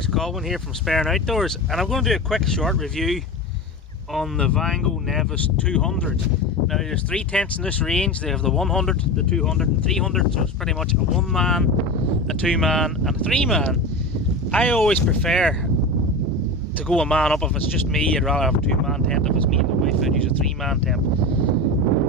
folks, Colin here from Spare and Outdoors, and I'm going to do a quick short review on the Vango Nevis 200. Now there's 3 tents in this range. They have the 100, the 200 and 300, so it's pretty much a 1-man, a 2-man and a 3-man. I always prefer to go a man up. If it's just me, I'd rather have a 2-man tent. If it's me and the wife, I'd use a 3-man tent.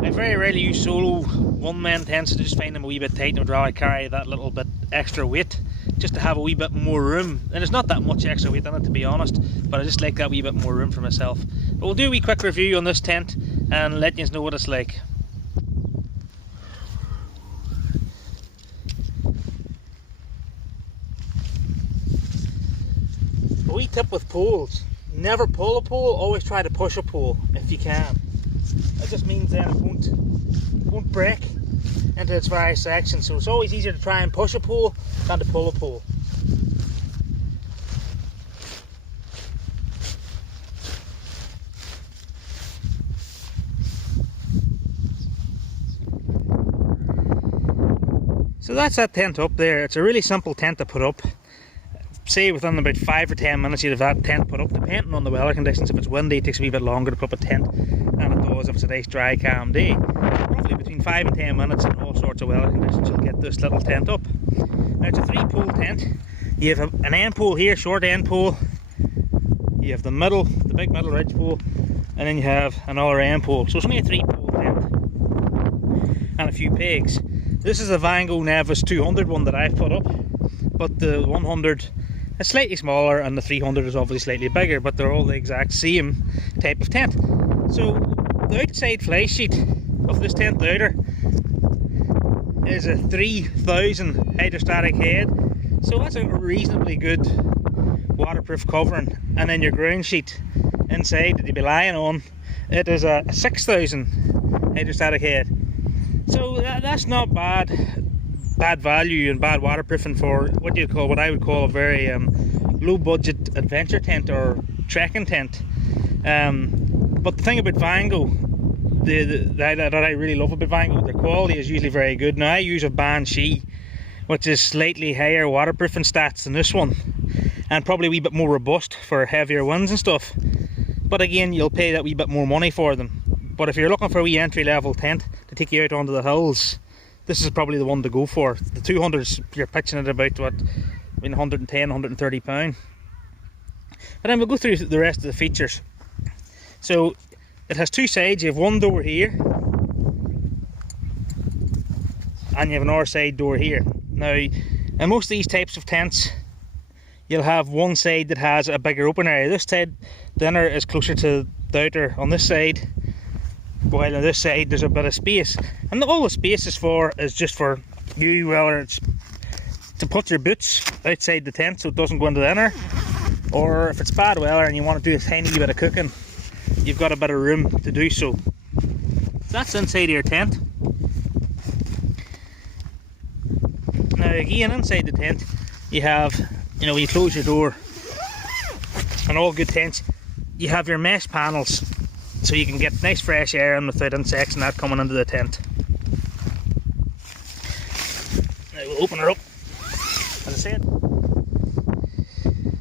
I very rarely use solo 1-man tents. I just find them a wee bit tight and I'd rather carry that little bit extra weight just to have a wee bit more room. And there's not that much extra weight in it, to be honest, but I just like that wee bit more room for myself. But we'll do a wee quick review on this tent and let you know what it's like. A wee tip with poles: never pull a pole, always try to push a pole if you can. That just means then it won't break into its various sections, so it's always easier to try and push a pole than to pull a pole. So that's that tent up there. It's a really simple tent to put up. Say within about 5 or 10 minutes you'd have that tent put up, depending on the weather conditions. If it's windy, it takes a wee bit longer to put up a tent than it does if it's a nice dry calm day. Roughly between 5 and 10 minutes in all sorts of weather conditions you'll get this little tent up. Now it's a 3-pole tent. You have an end pole here, short end pole. You have the big middle ridge pole, and then you have another end pole. So it's only a 3-pole tent and a few pegs. This is a Vango Nevis 200 one that I've put up, but the 100 is slightly smaller and the 300 is obviously slightly bigger, but they're all the exact same type of tent. So the outside fly sheet of this tent, the outer, is a 3000 hydrostatic head, so that's a reasonably good waterproof covering. And then your ground sheet inside that you'll be lying on, it is a 6000 hydrostatic head. So that's not bad value and bad waterproofing for what I would call a very low budget adventure tent or trekking tent. But the thing about Vango, that I really love about Vango, their quality is usually very good. Now I use a Banshee, which is slightly higher waterproofing stats than this one, and probably a wee bit more robust for heavier winds and stuff. But again, you'll pay that wee bit more money for them. But if you're looking for a wee entry-level tent to take you out onto the hills, this is probably the one to go for. The 200s, you're pitching it about what, between 110, 130 £130. But then we'll go through the rest of the features. So it has 2 sides. You have one door here, and you have another side door here. Now, in most of these types of tents, you'll have one side that has a bigger open area. This side, the inner is closer to the outer on this side, while on this side there's a bit of space. And all the space is just for you, whether it's to put your boots outside the tent so it doesn't go into the inner, or if it's bad weather and you want to do a tiny bit of cooking, you've got a bit of room to do so. That's inside of your tent. Now again, inside the tent you have, when you close your door, in all good tents you have your mesh panels, so you can get nice fresh air in without insects and that coming into the tent. Now we'll open her up, as I said.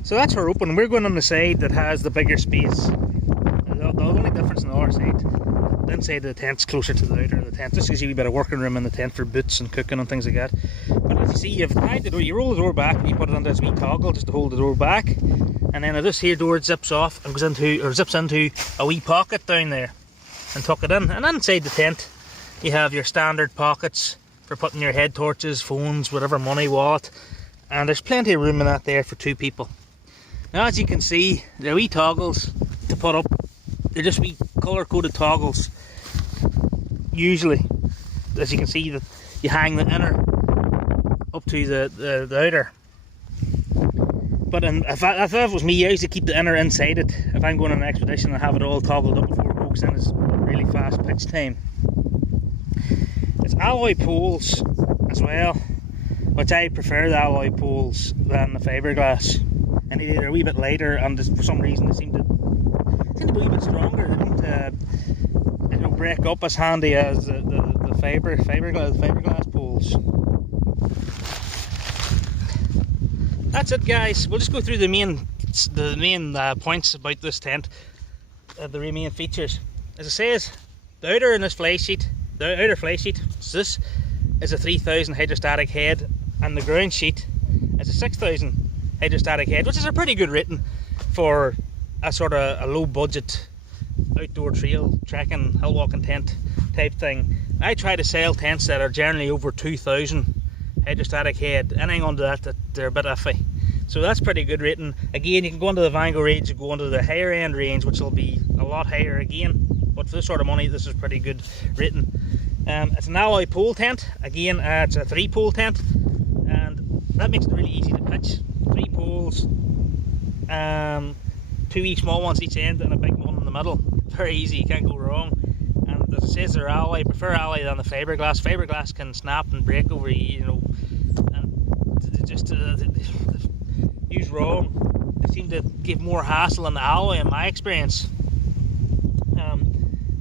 So that's her open. We're going on the side that has the bigger space. The only difference on our side, the inside of the tent's closer to the outer of the tent. This gives you a wee bit of working room in the tent for boots and cooking and things like that. But as you see, you've tied the door, you roll the door back and you put it under this wee toggle just to hold the door back. And then this here door zips off and zips into a wee pocket down there and tuck it in. And inside the tent you have your standard pockets for putting your head torches, phones, whatever, money, wallet, and there's plenty of room in that there for 2 people. Now as you can see, they're wee toggles to put up. They're just wee colour coded toggles. Usually, as you can see, that you hang the inner up to the outer. But if it was me, I used to keep the inner inside it. If I'm going on an expedition and have it all toggled up before it goes in, it's really fast pitch time. It's alloy poles as well, which I prefer the alloy poles than the fiberglass. And they're a wee bit lighter, and for some reason they seem to be a wee bit stronger. They don't break up as handy as the fiberglass poles. that's it, guys. We'll just go through the main points about this tent, the main features. As it says, the outer in this Flysheet, the outer Flysheet, this is a 3000 hydrostatic head, and the ground sheet is a 6000 hydrostatic head, which is a pretty good rating for a sort of a low budget outdoor trail trekking, hill walking tent type thing. I try to sell tents that are generally over 2000 hydrostatic head. Anything under that, they're a bit iffy. So that's pretty good rating. Again, you can go into the Vango range, you go into the higher end range, which will be a lot higher again. But for this sort of money, this is pretty good rating. It's an alloy pole tent. Again, it's a 3-pole tent, and that makes it really easy to pitch. 3 poles, 2 wee small ones each end, and a big one in the middle. Very easy, you can't go wrong. And as it says, they're alloy. I prefer alloy than the fiberglass. Fiberglass can snap and break over you know, and they just use wrong. They seem to give more hassle than the alloy in my experience.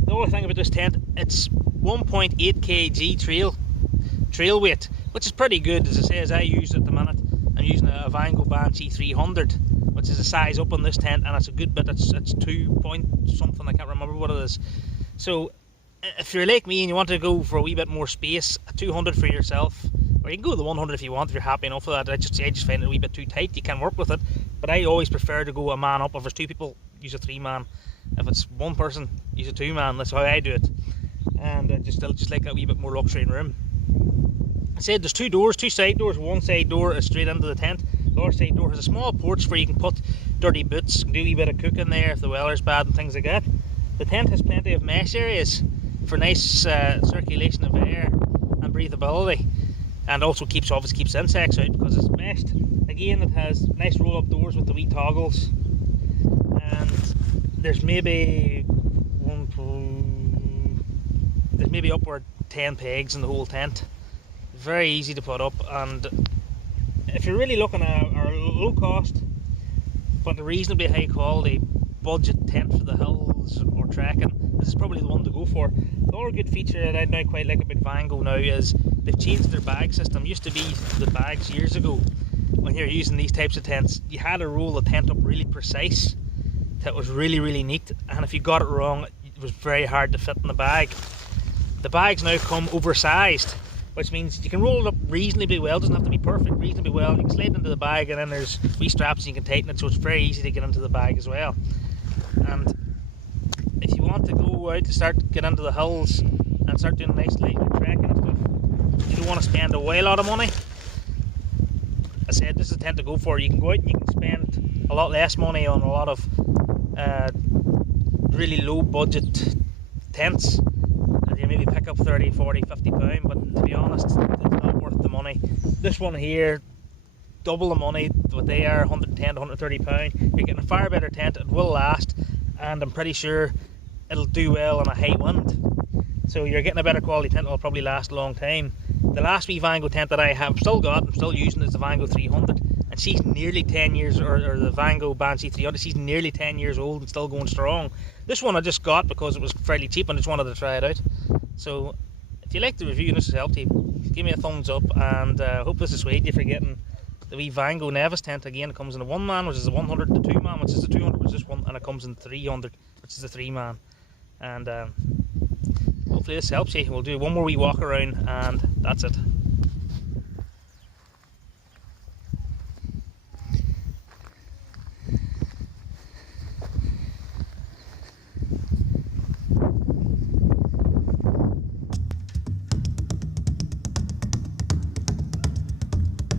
The other thing about this tent, it's 1.8 kg trail weight, which is pretty good. As I say, as I use at the minute, I'm using a Vango Banshee 300, which is a size up on this tent, and it's a good bit. It's 2 point something, I can't remember what it is. So if you're like me and you want to go for a wee bit more space, a 200 for yourself, or you can go to the 100 if you want, if you're happy enough with that. I just find it a wee bit too tight. You can work with it, but I always prefer to go a man up. If there's 2 people, use a 3-man. If it's 1 person, use a 2-man. That's how I do it. And I just like a wee bit more luxury in room. I said there's 2 doors, 2 side doors. One side door is straight into the tent. The other side door has a small porch where you can put dirty boots, do a wee bit of cooking there if the weather's bad and things like that. The tent has plenty of mesh areas for nice circulation of air and breathability, and also obviously keeps insects out because it's meshed. Again, it has nice roll-up doors with the wee toggles, and there's maybe upward 10 pegs in the whole tent. Very easy to put up, and if you're really looking at a low cost but a reasonably high quality budget tent for the hills or trekking, this is probably the one to go for. The other good feature that I now quite like about Vango now is they've changed their bag system. Used to be the bags years ago, when you're using these types of tents, you had to roll the tent up really precise. That was really neat, and if you got it wrong, it was very hard to fit in the bag. The bags now come oversized, which means you can roll it up reasonably well. It doesn't have to be perfect, reasonably well. You can slide it into the bag, and then there's wee straps and you can tighten it, so it's very easy to get into the bag as well. And if you want to go out to get into the hills and start doing nice light trekking and stuff, you don't want to spend a whale lot of money. I said this is a tent to go for. You can go out and you can spend a lot less money on a lot of really low budget tents. You maybe pick up 30, 40, 50 pound, but to be honest, it's not worth the money. This one here, double the money what they are, 110 to 130 pound. You're getting a far better tent. It will last, and I'm pretty sure it'll do well in a high wind. So you're getting a better quality tent. It'll probably last a long time. The last wee Vango tent that I have I'm still using, is the Vango 300, and she's nearly 10 years, or the Vango Banshee 300, she's nearly 10 years old and still going strong. This one I just got because it was fairly cheap and I just wanted to try it out. So if you like the review and this has helped you, give me a thumbs up, and I hope this has swayed you for getting the wee Vango Nevis tent. Again, it comes in a 1-man, which is a 100, the 2-man, which is the 200, which is one, and it comes in 300, which is the 3-man. And hopefully this helps you. We'll do one more wee walk around, and that's it.